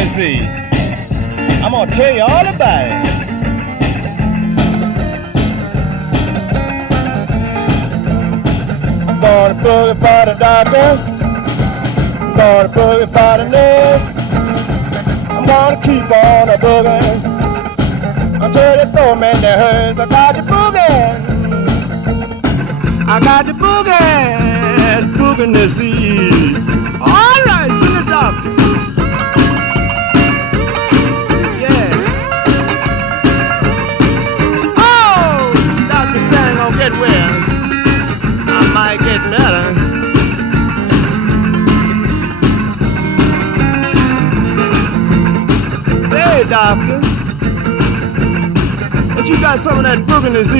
disease. I'm gonna tell you all about it. I'm gonna boogie for the doctor. I'm gonna boogie for the nurse. I'm gonna keep on a booging until they throw me in the hearse. I got the boogie. I got the boogie, boogie disease. All right, send the doctor. Yeah. Oh, doctor said I'm gonna get well. I might get better. Say, doctor, but you got some of that boogie disease.